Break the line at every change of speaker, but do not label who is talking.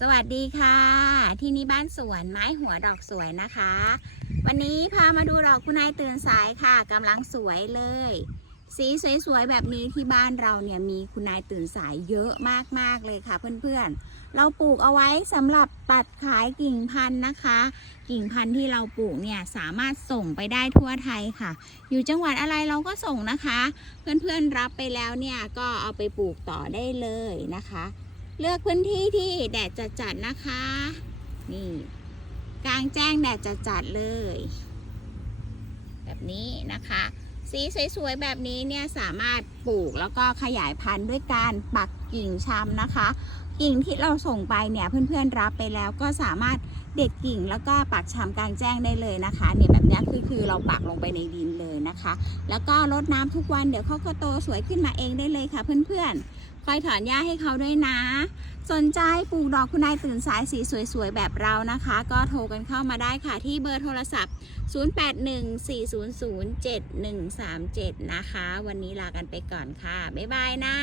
สวัสดีค่ะ ที่นี่บ้านสวนไม้หัวดอกสวยนะคะ วันนี้พามาดูดอกคุณนายตื่นสายค่ะกำลังสวยเลย สีสวยๆแบบนี้ที่บ้านเราเนี่ยมีคุณนายตื่นสายเยอะมากๆเลยค่ะเพื่อนๆ เราปลูกเอาไว้สำหรับตัดขายกิ่งพันธุ์นะคะ กิ่งพันธุ์ที่เราปลูกเนี่ยสามารถส่งไปได้ทั่วไทยค่ะ อยู่จังหวัดอะไรเราก็ส่งนะคะ เพื่อนๆรับไปแล้วเนี่ยก็เอาไปปลูกต่อได้เลยนะคะ เลือกพื้นที่ที่แดดจัดๆนะคะ นี่กลางแจ้งแดดจัดๆเลย แบบนี้นะคะ สีสวยๆแบบนี้เนี่ยสามารถปลูกแล้วก็ขยายพันธุ์ด้วยการปักกิ่งชำนะคะ กิ่งที่เราส่งไปเนี่ยเพื่อนๆรับไปแล้วก็สามารถ เด็ดกิ่งแล้วก็ปักชำกลางแจ้งได้เลยนะคะเนี่ยแบบนี้คือคือเราปักลงไปในดินเลยนะคะ แล้วก็รดน้ำทุกวันเดี๋ยวเขาก็โตสวยขึ้นมาเองได้เลยค่ะ เพื่อนๆคอยถอนหญ้าให้เขาด้วยนะ สนใจปลูกดอกคุณนายตื่นสายสีสวยๆ แบบเรานะคะ ก็โทรกันเข้ามาได้ค่ะที่เบอร์โทรศัพท์ 0814007137 นะคะ วันนี้ลากันไปก่อนค่ะบ๊ายบายนะ